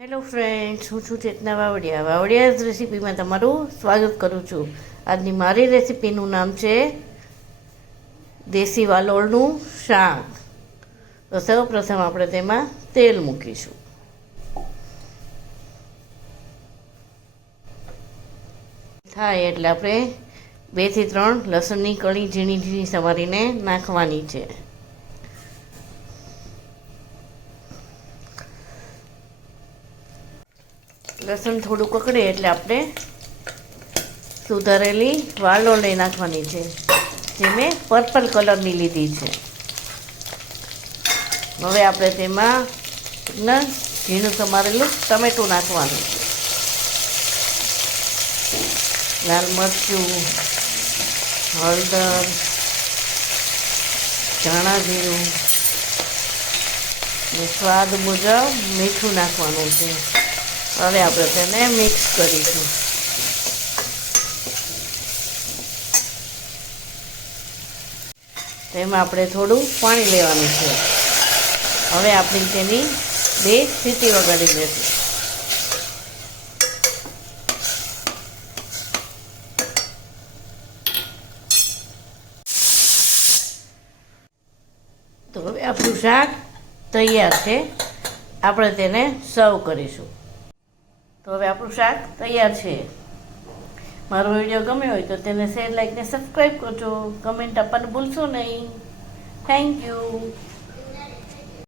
Hello friends, હું છું ચેતના વાવડિયા રેસીપીમાં તમારું સ્વાગત કરું છું. આજની મારી રેસીપીનું નામ છે દેશી વાલોળનું શાક. તો સૌપ્રથમ આપણે તેમાં તેલ મૂકીશું. થાય એટલે આપણે 2 થી 3 લસણની કળી ઝીણી ઝીણી સમારીને નાખવાની છે. લસણ થોડું કકડે એટલે આપણે સુધારેલી વાલોળ લઈ નાખવાની છે, જે મેં પર્પલ કલરની લીધી છે. હવે આપણે તેમાં ઝીણું સમારેલું ટમેટું નાખવાનું છે. લાલ મરચું, હળદર, ધાણા જીરું અને સ્વાદ મુજબ મીઠું નાખવાનું છે. હવે આપણે તેને મિક્સ કરીશું. તેમાં આપણે થોડું પાણી લેવાનું છે. હવે આપણે તેની 2 સીટી વગાડી દઈશું. તો હવે આપણું શાક તૈયાર છે. આપણે તેને સર્વ કરીશું. તો હવે આપણું શાક તૈયાર છે. મારો વિડીયો ગમ્યો હોય તો તેને શેર, લાઈક ને સબસ્ક્રાઈબ કરજો. કમેન્ટ આપવાનું ભૂલશો નહીં. Thank you.